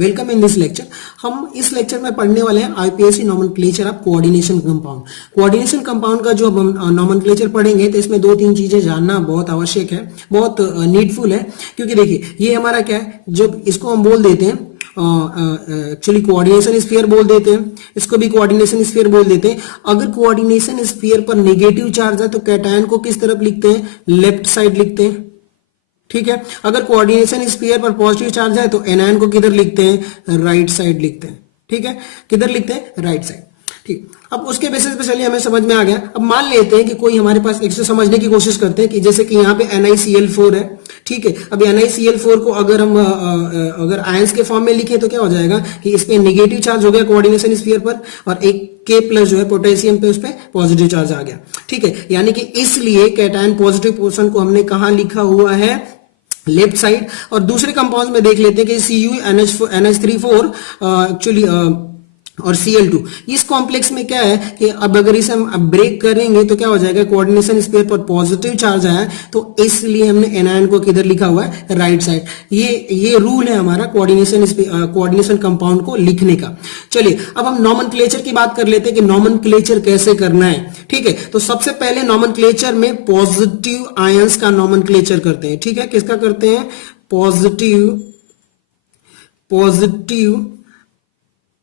Welcome in this lecture. हम इस lecture में पढ़ने वाले हैं IPSC nomenclature of coordination compound. Coordination compound का जो हम नॉमेनक्लेचर पढ़ेंगे तो इसमें दो तीन चीजें जानना बहुत आवश्यक है, बहुत नीडफुल है। क्योंकि देखिए ये हमारा क्या है, जब इसको हम बोल देते हैं एक्चुअली कोऑर्डिनेशन स्फीयर बोल देते हैं, इसको भी कोऑर्डिनेशन स्फीयर बोल देते हैं। अगर कोऑर्डिनेशन स्फीयर पर नेगेटिव चार्ज है तो कैटायन को किस तरफ लिखते हैं, लेफ्ट साइड लिखते हैं। ठीक है, अगर कोऑर्डिनेशन स्फीयर पर पॉजिटिव चार्ज है तो एनायन को किधर लिखते हैं, राइट साइड लिखते हैं। ठीक है, किधर लिखते हैं, राइट साइड। ठीक, अब उसके बेसिस पे चलिए हमें समझ में आ गया। अब मान लेते हैं कि कोई हमारे पास एक से समझने की कोशिश करते हैं कि जैसे कि यहाँ पे NiCl4 है। ठीक है, अब NiCl4 को अगर हम अगर आयंस के फॉर्म में लिखे तो क्या हो जाएगा कि इस पे नेगेटिव चार्ज हो गया कोऑर्डिनेशन स्फीयर पर, और एक K+ जो है पोटेशियम पे उस पे पॉजिटिव चार्ज आ गया। ठीक है, यानी कि इसलिए कैटायन पॉजिटिव पोर्शन को हमने कहां लिखा हुआ है, लेफ्ट साइड। और दूसरे कंपाउंड में देख लेते हैं कि Cu NH3 एक्चुअली और Cl2। इस कॉम्प्लेक्स में क्या है कि अब अगर इसे हम ब्रेक करेंगे तो क्या हो जाएगा, कोऑर्डिनेशन स्फीयर पर पॉजिटिव चार्ज आया तो इसलिए हमने एनायन को किधर लिखा हुआ है, राइट साइड। ये रूल है हमारा कोऑर्डिनेशन कंपाउंड को लिखने का। चलिए अब हम नॉमेनक्लेचर की बात कर लेते हैं कि नॉमेनक्लेचर कैसे करना है। ठीक है, तो सबसे पहले नॉमेनक्लेचर में पॉजिटिव आयंस का नॉमेनक्लेचर करते हैं। ठीक है, किसका करते हैं, पॉजिटिव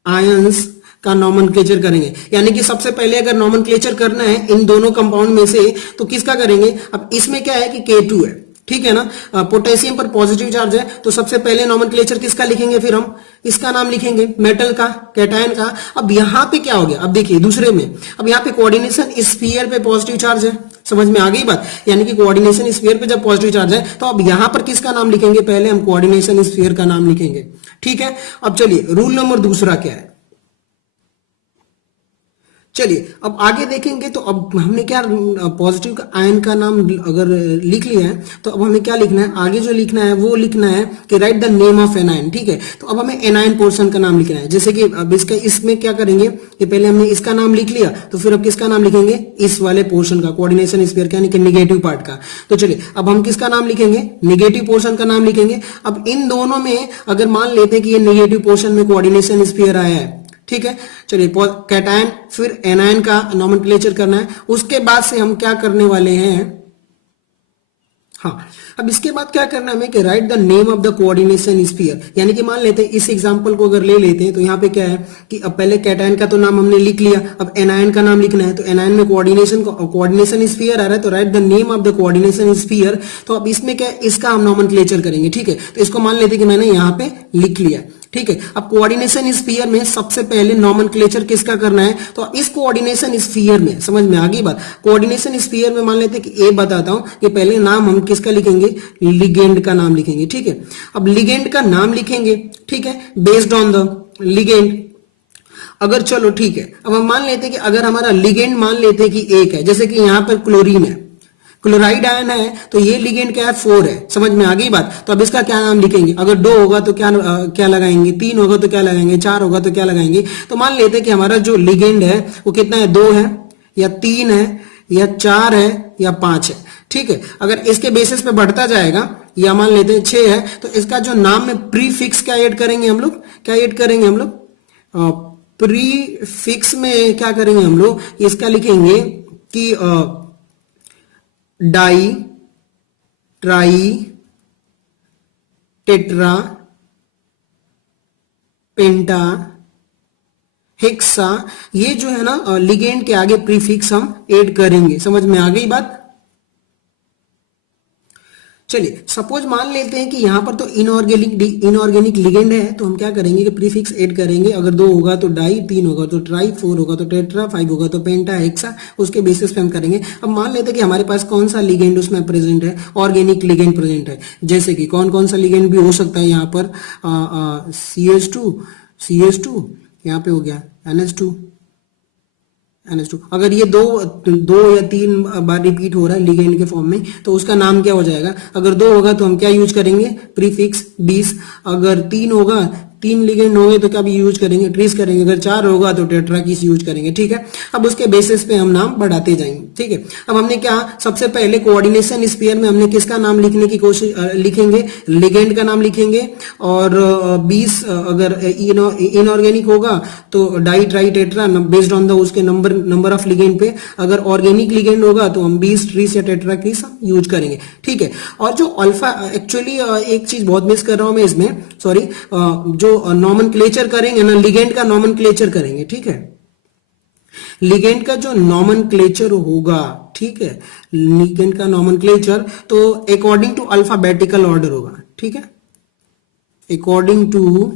आयंस का नॉमेनक्लेचर करेंगे। यानी कि सबसे पहले अगर नॉमेनक्लेचर करना है इन दोनों कंपाउंड में से तो किसका करेंगे। अब इसमें क्या है कि K2 है, ठीक है ना, पोटेशियम पर पॉजिटिव चार्ज है तो सबसे पहले नॉमेनक्लेचर किसका लिखेंगे, फिर हम इसका नाम लिखेंगे, मेटल का, कैटायन का। अब यहां पे क्या हो गया, अब देखिए दूसरे में, अब यहाँ पे कोऑर्डिनेशन स्फीयर पे पॉजिटिव चार्ज है, समझ में आ गई बात। यानी कि कोऑर्डिनेशन स्फीयर पे जब पॉजिटिव चार्ज है तो अब यहां पर किसका नाम लिखेंगे, पहले हम कोऑर्डिनेशन स्फीयर का नाम लिखेंगे। ठीक है, अब चलिए रूल नंबर दूसरा क्या है, चलिए अब आगे देखेंगे। तो अब हमने क्या, पॉजिटिव का आयन का नाम अगर लिख लिया है तो अब हमें क्या लिखना है, आगे जो लिखना है वो लिखना है कि right the name of anion. ठीक है, तो अब हमें एनायन पोर्शन का नाम लिखना है। जैसे कि अब इसमें क्या करेंगे कि पहले हमने इसका नाम लिख लिया तो फिर अब किसका नाम लिखेंगे, इस वाले पोर्शन का, कोऑर्डिनेशन स्फीयर का, यानी कि नेगेटिव पार्ट का। तो चलिए अब हम किसका नाम लिखेंगे, नेगेटिव पोर्शन का नाम लिखेंगे। अब इन दोनों में अगर मान लेते हैं कि ये नेगेटिव पोर्शन में कोऑर्डिनेशन स्फीयर आया है, ठीक है, चलिए कैटायन फिर एनायन का नॉमेनक्लेचर करना है। उसके बाद से हम क्या करने वाले हैं, हाँ अब इसके बाद क्या करना है हमें कि right the name of the coordination sphere. यानी कि मान लेते हैं इस एग्जांपल को अगर ले लेते हैं तो यहाँ पे क्या है कि अब पहले कैटायन का तो नाम हमने लिख लिया, अब एनायन का नाम लिखना है। तो एनायन में कोऑर्डिनेशन स्फीयर आ रहा है तो right the name of the coordination sphere. तो अब इसमें क्या है, इसका हम नॉमेनक्लेचर करेंगे। ठीक है, तो इसको मान लेते हैं कि मैंने यहाँ पे लिख लिया। ठीक है, अब कोऑर्डिनेशन स्फीयर में सबसे पहले नॉमेनक्लेचर किसका करना है, तो इस कोऑर्डिनेशन स्फीयर में, समझ में आ गई बात, कोऑर्डिनेशन स्फीयर में मान लेते हैं कि बताता हूं कि पहले नाम हम किसका लिखेंगे, लिगेंड का नाम लिखेंगे। ठीक है, अब लिगेंड का नाम लिखेंगे, ठीक है, बेस्ड ऑन द लिगेंड। अगर चलो ठीक है, अब हम मान लेते हैं कि अगर हमारा लिगेंड मान लेते हैं कि एक है, जैसे कि यहां पर क्लोरीन है, क्लोराइड आयन है, तो ये लिगेंड क्या है, 4 है। समझ में आ गई बात। तो अब इसका क्या नाम लिखेंगे, अगर 2 होगा तो क्या लगाएंगे, 3 होगा तो क्या लगाएंगे, 4 होगा तो क्या लगाएंगे। तो मान लेते हैं कि हमारा जो लिगेंड है वो कितना है, 2 है या 3 है या 4 है या 5 है। ठीक है, अगर इसके बेसिस पे बढ़ता जाएगा, या मान लेते हैं 6 है, तो इसका जो नाम में प्रीफिक्स क्या ऐड करेंगे हम लोग, क्या ऐड करेंगे हम लोग, प्रीफिक्स में क्या करेंगे हम लोग, इसका लिखेंगे कि डाई, ट्राई, टेट्रा, पेंटा, हेक्सा, ये जो है ना लिगेंड के आगे प्रीफिक्स हम ऐड करेंगे। समझ में आ गई बात। चलिए सपोज मान लेते हैं कि यहां पर तो इनऑर्गेनिक लिगेंड है, तो हम क्या करेंगे कि प्रीफिक्स ऐड करेंगे। अगर 2 होगा तो डाई, 3 होगा तो ट्राई, 4 होगा तो टेट्रा, 5 होगा तो पेंटा, हेक्सा, उसके बेसिस पे हम करेंगे। अब मान लेते हैं कि हमारे पास कौन सा लिगेंड उसमें प्रेजेंट है, ऑर्गेनिक लिगेंड प्रेजेंट है। जैसे कि कौन कौन सा लिगेंड भी हो सकता है, यहाँ पर CH2, यहाँ पे हो गया NH2। अगर ये दो या 3 बार रिपीट हो रहा है लिगेंड के फॉर्म में तो उसका नाम क्या हो जाएगा। अगर 2 होगा तो हम क्या यूज करेंगे, प्रीफिक्स 20। अगर 3 होगा तीन लिगेंड होंगे तो क्या भी यूज करेंगे, ट्रीज करेंगे, अगर चार होगा तो टेट्रा कीस यूज करेंगे, ठीक है। अब उसके बेसिस पे हम नाम बढ़ाते जाएंगे, ठीक है। अब हमने क्या, सबसे पहले कोऑर्डिनेशन स्फीयर में हमने किसका नाम लिखने की कोशिश लिखेंगे, लिगेंड का नाम लिखेंगे, और 20 अगर इनऑर्गेनिक होगा तो di tri tetra based on the उसके नंबर ऑफ लिगेंड पे, अगर ऑर्गेनिक लिगेंड होगा तो हम 20 ट्रीस या टेट्रा कीस यूज करेंगे, ठीक है। और जो अल्फा, एक्चुअली एक चीज बहुत मिस कर रहा हूं मैं इसमें, सॉरी, जो नॉमेनक्लेचर करेंगे ना, लिगेंड का नॉमेनक्लेचर करेंगे, ठीक है। लिगेंड का जो नॉमेनक्लेचर होगा, ठीक है, लिगेंड का नॉमेनक्लेचर तो अकॉर्डिंग टू अल्फाबेटिकल ऑर्डर होगा, ठीक है, अकॉर्डिंग टू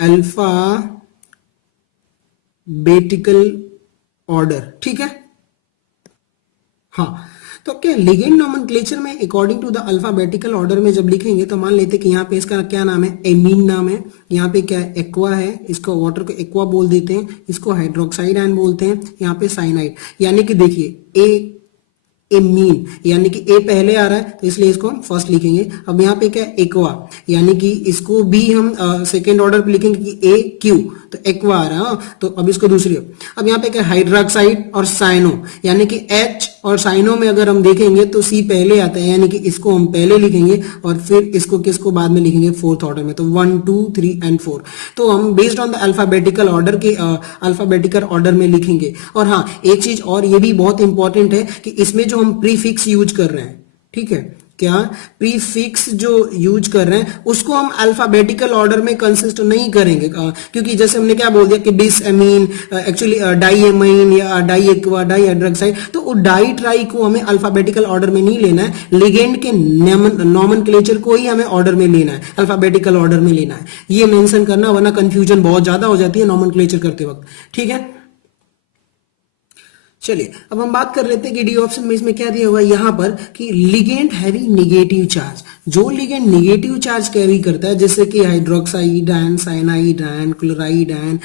अल्फाबेटिकल ऑर्डर, ठीक है। हाँ, तो क्या लिगेंड नॉमेनक्लेचर में according to the alphabetical order में जब लिखेंगे तो मान लेते कि यहाँ पे इसका क्या नाम है, एमीन नाम है, यहाँ पे क्या है, एक्वा है, इसको वाटर को एक्वा बोल देते हैं, इसको हाइड्रोक्साइड आयन बोलते हैं, यहाँ पे साइनाइड, यानी कि देखिए एमीन, यानी कि ए पहले आ रहा है तो इसलिए इसको हम फर्स्ट लिखेंगे। अब यहाँ पे क्या है, एक्वा, यानी कि इसको भी हम सेकेंड ऑर्डर पे लिखेंगे कि ए क्यू, तो एक्वा आ रहा है, तो अब इसको दूसरी। अब यहाँ पे क्या, हाइड्रोक्साइड और साइनो, यानी कि एच और साइनो में अगर हम देखेंगे तो सी पहले आता है, यानी कि इसको हम पहले लिखेंगे और फिर इसको किसको बाद में लिखेंगे, फोर्थ ऑर्डर में, तो 1 2 3 एंड 4, तो हम based on the alphabetical order के अल्फाबेटिकल ऑर्डर में लिखेंगे। और हाँ, एक चीज और ये भी बहुत इंपॉर्टेंट है कि इसमें जो हम प्रीफिक्स यूज कर रहे हैं, ठीक है, क्या प्रीफिक्स जो यूज कर रहे हैं उसको हम अल्फाबेटिकल ऑर्डर में कंसिस्ट नहीं करेंगे, क्योंकि जैसे हमने क्या बोल दिया कि dis amine, actually di amine या डाई एक्वा, डाई हाइड्रोक्साइड, तो वो डाई ट्राई को हमें अल्फाबेटिकल ऑर्डर में नहीं लेना है, लिगेंड के नॉमेनक्लेचर को ही हमें ऑर्डर में लेना है, अल्फाबेटिकल ऑर्डर में लेना है, ये मेंशन करना, वरना कंफ्यूजन बहुत ज्यादा हो जाती है नॉमेनक्लेचर करते वक्त, ठीक है। चलिए अब हम बात कर लेते हैं कि डी ऑप्शन में इसमें क्या दिया हुआ है यहाँ पर कि लिगेंड हैवी निगेटिव चार्ज, जो लिगेंड निगेटिव चार्ज कैरी करता है, जैसे कि hydroxide ion, cyanide ion, chloride ion,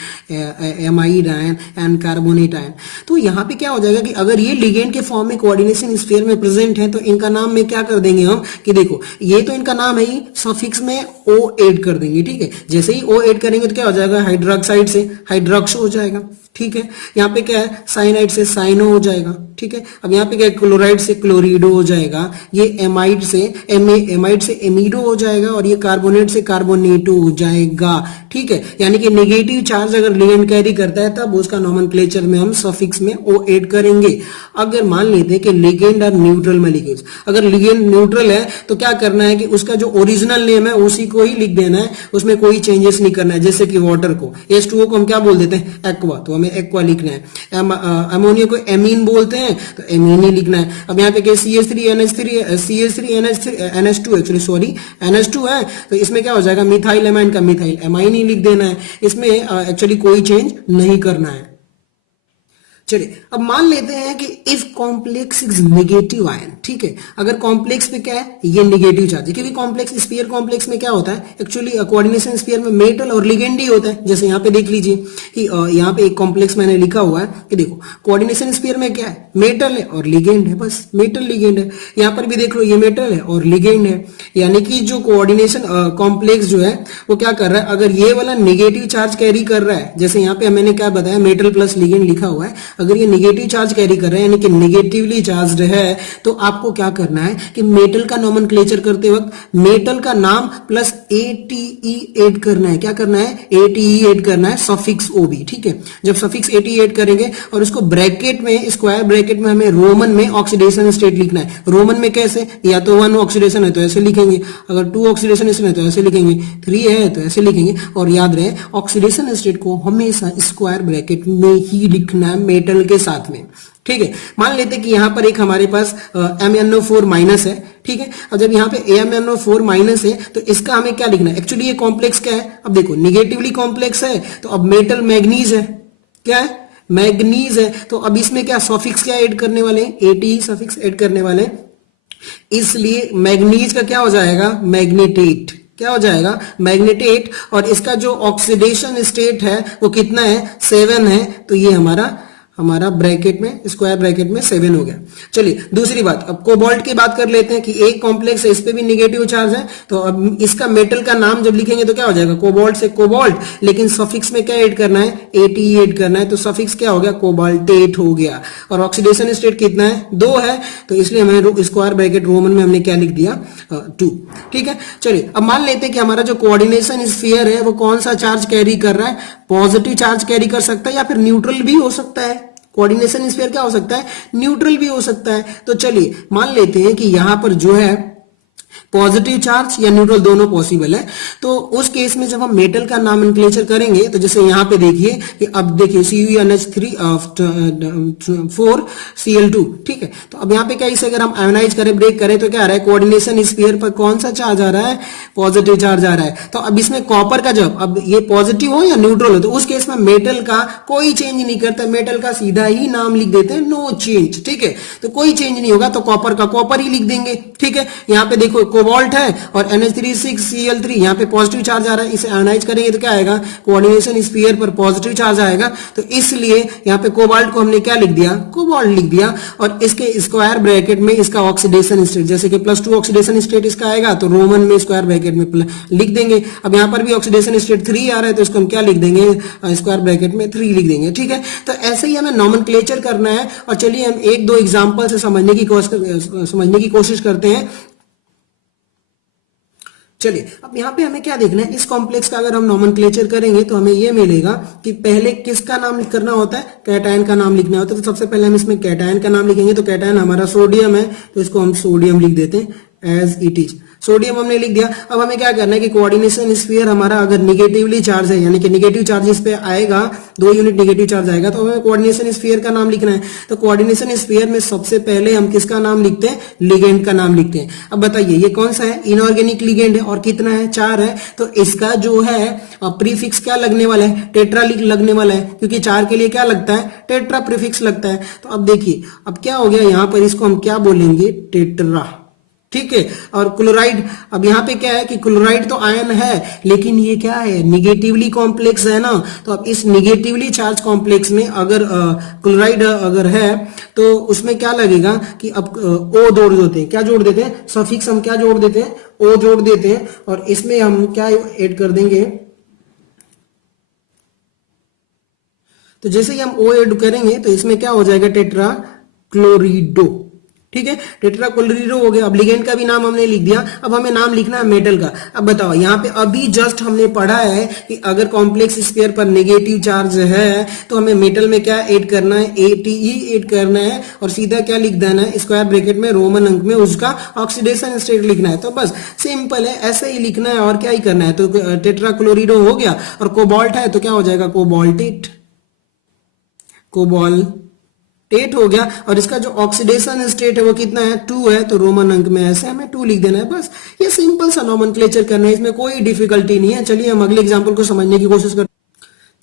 amide ion and carbonate ion, तो यहाँ पे क्या हो जाएगा कि अगर ये लिगेंड के फॉर्म में कोऑर्डिनेशन स्फीयर में प्रेजेंट है तो इनका नाम में क्या कर देंगे हम कि देखो ये तो इनका नाम है ही, सफिक्स में ओ ऐड कर देंगे, ठीक है। जैसे ही ओ ऐड करेंगे तो क्या हो जाएगा, हाइड्रोक्साइड से हाइड्रोक्सो हो जाएगा, ठीक है। यहाँ पे क्या है, साइनाइड से साइनो हो जाएगा, ठीक है। अब यहाँ पे क्या है, क्लोराइड से क्लोरिडो हो जाएगा, ये एमाइड से एमाइड से एमिडो हो जाएगा, और ये कार्बोनेट से कार्बोनेटो हो जाएगा, ठीक है। यानी कि नेगेटिव चार्ज अगर लिगेंड कैरी करता है तब उसका नॉमेनक्लेचर में हम सफिक्स में ओ ऐड करेंगे। अगर मान लेते हैं कि लिगेंड और न्यूट्रल मॉलिक्यूल्स, अगर लिगेंड न्यूट्रल है तो क्या करना है कि उसका जो ओरिजिनल नेम है उसी को ही लिख देना है, उसमें कोई चेंजेस नहीं करना है। जैसे कि वाटर को H2O को हम क्या बोल देते हैं, एक्वा, तो हमें एक्वा लिखना है। अमोनिया को एमीन बोलते हैं तो एमीन ही लिखना है। अब यहाँ पे CH3NH2 एक्चुअली सॉरी NH2 है तो इसमें क्या हो जाएगा, मिथाइल एमाइन का मिथाइल एमाइन ही लिख देना है, इसमें एक्चुअली कोई चेंज नहीं करना है। चलिए अब मान लेते हैं कि if complex is negative ion, ठीक है। अगर कॉम्प्लेक्स पे क्या है, ये नेगेटिव चार्ज है, क्योंकि कॉम्प्लेक्स स्फीयर कॉम्प्लेक्स में क्या होता है, एक्चुअली कोऑर्डिनेशन स्फीयर में मेटल और लिगेंड ही होता है। जैसे यहाँ पे देख लीजिए कि यहाँ पे एक कॉम्प्लेक्स मैंने लिखा हुआ है कि देखो कोऑर्डिनेशन स्फीयर में क्या है, मेटल है और लिगेंड है, बस मेटल लिगेंड है। यहाँ पर भी देख लो ये मेटल है और लिगेंड है, यानी कि जो कोऑर्डिनेशन कॉम्प्लेक्स जो है वो क्या कर रहा है, अगर ये वाला नेगेटिव चार्ज कैरी कर रहा है, जैसे यहाँ पे मैंने क्या बताया, मेटल प्लस लिगेंड लिखा हुआ है, अगर ये नेगेटिव चार्ज कैरी कर रहे हैं यानी कि नेगेटिवली चार्ज्ड है, तो आपको क्या करना है कि मेटल का नॉमेनक्लेचर करते वक्त मेटल का नाम प्लस ATE ऐड करना है। क्या करना है, ATE ऐड करना है, सफिक्स OB, ठीक है। जब सफिक्स ATE ऐड करेंगे और उसको ब्रैकेट में, स्क्वायर ब्रैकेट में हमें रोमन में ऑक्सीडेशन स्टेट लिखना है। रोमन में कैसे, या तो 1 ऑक्सीडेशन है तो ऐसे लिखेंगे, अगर 2 ऑक्सीडेशन है तो ऐसे लिखेंगे, 3 है तो ऐसे लिखेंगे। और याद रहे ऑक्सीडेशन स्टेट को हमेशा स्क्वायर ब्रैकेट में ही लिखना है मेटल के साथ में, ठीक है। मान लेते कि यहां पर एक हमारे पास MnO4 माइनस है, ठीक है। अब जब यहाँ पे MnO4 माइनस है तो इसका हमें क्या लिखना है, एक्चुअली ये कॉम्प्लेक्स क्या है, अब देखो निगेटिवली कॉम्प्लेक्स है तो अब मेटल मैग्नीज है, क्या है, मैग्नीज है, तो अब इसमें क्या सफिक्स क्या ऐड करने वाले हैं, ATE सफिक्स ऐड करने वाले, इसलिए मैग्नीज का क्या हो जाएगा, मैग्नेटेट, क्या हो जाएगा, मैग्नेटेट। और इसका जो ऑक्सीडेशन स्टेट है वो कितना है, 7 है, तो ये हमारा हमारा ब्रैकेट में स्क्वायर ब्रैकेट में 7 हो गया। चलिए दूसरी बात, अब कोबाल्ट की बात कर लेते हैं कि एक कॉम्प्लेक्स है, इस पे भी निगेटिव चार्ज है, तो अब इसका मेटल का नाम जब लिखेंगे तो क्या हो जाएगा, कोबाल्ट से कोबाल्ट, लेकिन सफिक्स में क्या ऐड करना है, एटी ऐड करना है, तो सफिक्स क्या हो गया, कोबाल्टेट हो गया। और ऑक्सीडेशन स्टेट कितना है, 2 है, तो इसलिए हमें स्क्वायर ब्रैकेट रोमन में हमने क्या लिख दिया, 2। ठीक है, चलिए अब मान लेते हैं कि हमारा जो कोऑर्डिनेशन स्फीयर है वो कौन सा चार्ज कैरी कर रहा है, पॉजिटिव चार्ज कैरी कर सकता है या फिर न्यूट्रल भी हो सकता है। कोऑर्डिनेशन स्फीयर क्या हो सकता है, न्यूट्रल भी हो सकता है। तो चलिए मान लेते हैं कि यहां पर जो है पॉजिटिव चार्ज या न्यूट्रल दोनों पॉसिबल है। तो उस केस में जब हम मेटल का नॉमेनक्लेचर करेंगे तो जैसे यहां पे देखिए कि अब देखिए CuNH3 4Cl2, ठीक है। तो अब यहां पे क्या, इसे अगर हम आयोनाइज करें, ब्रेक करें, तो क्या आ रहा है, कोऑर्डिनेशन स्फीयर पर कौन सा चार्ज आ रहा है, पॉजिटिव चार्ज आ रहा है। तो अब इसमें कॉपर का जब अब ये पॉजिटिव हो या न्यूट्रल हो, तो उस केस में मेटल का कोई चेंज नहीं करता, मेटल का सीधा ही नाम लिख देते हैं, नो चेंज। ठीक है, तो कोई चेंज नहीं होगा, तो कॉपर का कॉपर ही लिख देंगे। ठीक है, यहाँ पे देखो कोबाल्ट है और NH3 यहाँ पे पॉजिटिव चार्ज आ रहा है, इसे आयोनाइज करेंगे तो क्या आएगा, कोऑर्डिनेशन स्फीयर पर पॉजिटिव चार्ज आएगा, तो इसलिए यहाँ पे कोबाल्ट को हमने क्या लिख दिया, कोबाल्ट लिख दिया। और इसके स्क्वायर ब्रैकेट में इसका ऑक्सीडेशन स्टेट, जैसे कि +2 ऑक्सीडेशन स्टेट इसका आएगा, तो रोमन में स्क्वायर ब्रैकेट में लिख देंगे। अब यहाँ पर भी ऑक्सीडेशन स्टेट 3 आ रहा है, तो इसको हम क्या लिख देंगे, स्क्वायर ब्रैकेट में 3 लिख देंगे। ठीक है, तो ऐसे ही हमें नॉमेनक्लेचर करना है। और चलिए हम एक दो एग्जांपल से समझने की कोशिश करते हैं। चलिए अब यहाँ पे हमें क्या देखना है, इस कॉम्प्लेक्स का अगर हम नॉमेनक्लेचर करेंगे तो हमें ये मिलेगा कि पहले किसका नाम करना होता है, कैटायन का नाम लिखना होता है। तो सबसे पहले हम इसमें कैटायन का नाम लिखेंगे, तो कैटायन हमारा सोडियम है, तो इसको हम सोडियम लिख देते हैं एज इट इज, सोडियम हमने लिख दिया। अब हमें क्या करना है कि कोऑर्डिनेशन स्फीयर हमारा अगर निगेटिवली चार्ज है, यानी कि निगेटिव चार्ज इस पे आएगा, 2 यूनिट निगेटिव चार्ज आएगा, तो हमें कोऑर्डिनेशन स्फीयर का नाम लिखना है। तो कोऑर्डिनेशन स्फीयर में सबसे पहले हम किसका नाम लिखते हैं, लिगेंड का नाम लिखते हैं। अब बताइए ये कौन सा है, इनऑर्गेनिक लिगेंड है, और कितना है, 4 है, तो इसका जो है प्रीफिक्स क्या लगने वाला है, टेट्रा लगने वाला है, क्योंकि 4 के लिए क्या लगता है, टेट्रा प्रीफिक्स लगता है। तो अब देखिए अब क्या हो गया, यहां पर इसको हम क्या बोलेंगे, टेट्रा। ठीक है, और क्लोराइड, अब यहाँ पे क्या है कि क्लोराइड तो आयन है, लेकिन ये क्या है, निगेटिवली कॉम्प्लेक्स है ना। तो अब इस निगेटिवली चार्ज कॉम्प्लेक्स में अगर क्लोराइड अगर है तो उसमें क्या लगेगा कि अब ओ जोड़ देते हैं, क्या जोड़ देते हैं, सफिक्स हम क्या जोड़ देते हैं, ओ जोड़ देते हैं, और इसमें हम क्या ऐड कर देंगे, तो जैसे ही हम ओ ऐड करेंगे तो इसमें क्या हो जाएगा, टेट्रा क्लोरिडो। ठीक है, टेट्रा क्लोरिडो हो गया। अब लिगेंड का भी नाम हमने लिख दिया। अब हमें नाम लिखना है मेटल का। अब बताओ यहाँ पे अभी जस्ट हमने पढ़ा है कि अगर कॉम्प्लेक्स स्फीयर पर नेगेटिव चार्ज है तो हमें मेटल में क्या ऐड करना है, ATE ऐड करना है, और सीधा क्या लिख देना है, स्क्वायर ब्रैकेट में रोमन अंक में उसका ऑक्सीडेशन स्टेट लिखना है। तो बस सिंपल है, ऐसे ही लिखना है, और क्या ही करना है। तो टेट्रा क्लोरिडो हो गया, और कोबाल्ट है तो क्या हो जाएगा, कोबाल्टेट, कोबाल्टेट हो गया। और इसका जो ऑक्सीडेशन स्टेट है वो कितना है, 2 है, तो रोमन अंक में ऐसे हमें 2 लिख देना है। बस ये सिंपल सा नॉमेनक्लेचर करना है, इसमें कोई डिफिकल्टी नहीं है। चलिए हम अगले एग्जांपल को समझने की कोशिश करते हैं।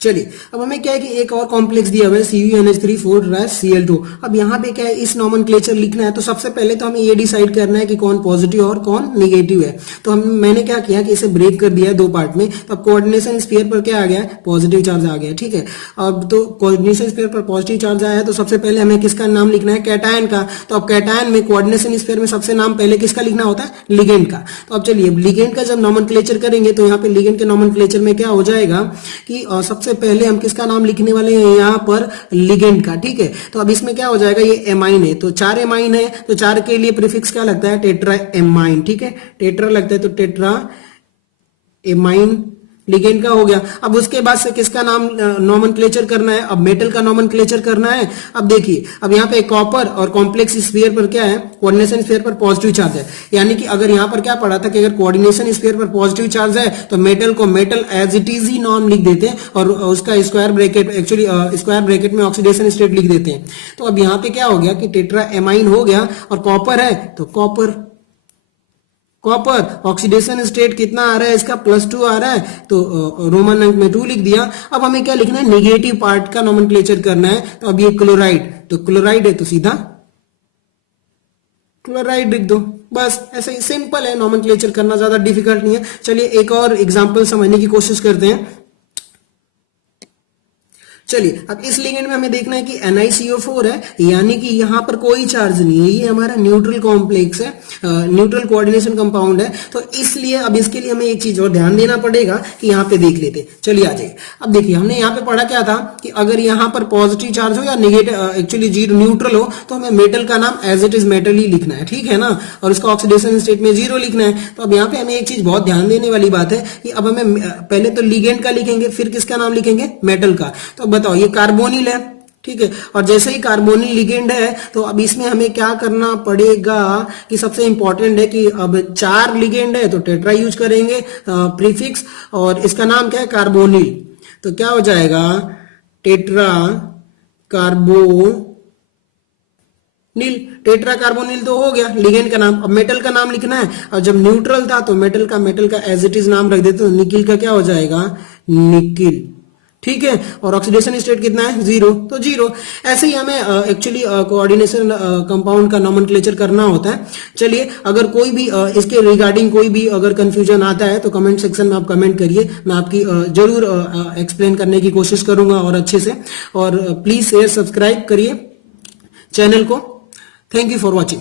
चलिए अब हमें क्या है कि एक और कॉम्प्लेक्स दिया हुआ है CuNH3 4Cl2। अब यहाँ पे क्या है, इस नॉमेनक्लेचर लिखना है। तो सबसे पहले तो हमें ये डिसाइड करना है कि कौन पॉजिटिव और कौन नेगेटिव है। तो मैंने क्या किया कि इसे ब्रेक कर दिया है 2 पार्ट में। तो अब कोऑर्डिनेशन स्फीयर पर क्या आ गया, पॉजिटिव चार्ज आ गया। ठीक है, अब तो कोऑर्डिनेशन स्फीयर पर पॉजिटिव चार्ज आया है, तो सबसे पहले हमें किसका नाम लिखना है, कैटायन का। तो अब कैटायन में कोऑर्डिनेशन स्फीयर में सबसे नाम पहले किसका लिखना होता है, लिगेंड का। तो अब चलिए लिगेंड का जब नॉमेनक्लेचर करेंगे तो यहाँ पे लिगेंड के नॉमेनक्लेचर में क्या हो जाएगा कि सबसे पहले हम किसका नाम लिखने वाले हैं, यहाँ पर लिगेंड का। ठीक है, तो अब इसमें क्या हो जाएगा, ये एमाइन है, तो 4 एमाइन है, तो 4 के लिए प्रीफिक्स क्या लगता है, टेट्रा एमाइन। ठीक है, टेट्रा लगता है, तो टेट्रा एमाइन लिगेंड का हो गया। अब उसके बाद से किसका नाम नॉमेनक्लेचर करना है, अब मेटल का नॉमेनक्लेचर करना है। अब देखिए अब यहाँ पे कॉपर और कॉम्प्लेक्स स्फीयर पर क्या है, कोऑर्डिनेशन स्फीयर पर पॉजिटिव चार्ज है। यानी कि अगर यहाँ पर क्या पढ़ा था कि अगर कोऑर्डिनेशन स्फीयर पर पॉजिटिव चार्ज है तो मेटल को मेटल एज इट इज ही नाम लिख देते हैं, और उसका square bracket, actually square bracket में ऑक्सीडेशन स्टेट लिख देते हैं। तो अब यहाँ पे क्या हो गया कि टेट्रा एमाइन हो गया, और कॉपर है तो कॉपर, कॉपर ऑक्सीडेशन स्टेट कितना आ रहा है इसका, +2 आ रहा है, तो रोमन अंक में 2 लिख दिया। अब हमें क्या लिखना है, नेगेटिव पार्ट का नॉमेनक्लेचर करना है। तो अब ये क्लोराइड, तो क्लोराइड है तो सीधा क्लोराइड लिख दो। बस ऐसे ही सिंपल है, नॉमेनक्लेचर करना ज्यादा डिफिकल्ट नहीं है। चलिए एक और एग्जांपल समझने की कोशिश करते हैं। चलिए अब इस लिगेंड में हमें देखना है कि NiCO4 है, यानी कि यहाँ पर कोई चार्ज नहीं है, ये हमारा न्यूट्रल कॉम्प्लेक्स है, न्यूट्रल कोऑर्डिनेशन कंपाउंड है। तो इसलिए अब इसके लिए हमें एक चीज और ध्यान देना पड़ेगा कि यहाँ पे देख लेते। चलिए आ जाइए। अब देखिए हमने यहाँ पे पढ़ा क्या था कि अगर यहाँ पर पॉजिटिव चार्ज हो या नेगेटिव, एक्चुअली जीरो न्यूट्रल हो, तो हमें मेटल का नाम एज इट इज मेटल ही लिखना है, ठीक है ना, और इसका ऑक्सीडेशन स्टेट में 0 लिखना है। तो अब यहाँ पे हमें एक चीज बहुत ध्यान देने वाली बात है कि अब हमें पहले तो लिगेंड का लिखेंगे, फिर किसका नाम लिखेंगे, मेटल का। तो बताओ ये कार्बोनिल है, ठीक है, और जैसे ही कार्बोनिल लिगेंड है तो अब इसमें हमें क्या करना पड़ेगा कि सबसे इंपॉर्टेंट है कि अब 4 लिगेंड है तो टेट्रा यूज करेंगे प्रीफिक्स, और इसका नाम क्या है, कार्बोनिल। तो क्या हो जाएगा, टेट्रा कार्बोनिल। टेट्रा कार्बोनिल तो हो गया लिगेंड का नाम। अब मेटल का नाम लिखना है, और जब न्यूट्रल था तो मेटल का एज इट इज नाम रख देते, तो निकिल का क्या हो जाएगा, निकिल, ठीक है, और ऑक्सीडेशन स्टेट कितना है, 0, तो 0। ऐसे ही हमें एक्चुअली कोऑर्डिनेशन कंपाउंड का नोमेनक्लेचर करना होता है। चलिए अगर कोई भी इसके रिगार्डिंग कोई भी अगर कंफ्यूजन आता है तो कमेंट सेक्शन में आप कमेंट करिए, मैं आपकी जरूर एक्सप्लेन करने की कोशिश करूंगा और अच्छे से। और प्लीज शेयर सब्सक्राइब करिए चैनल को। Thank you for watching.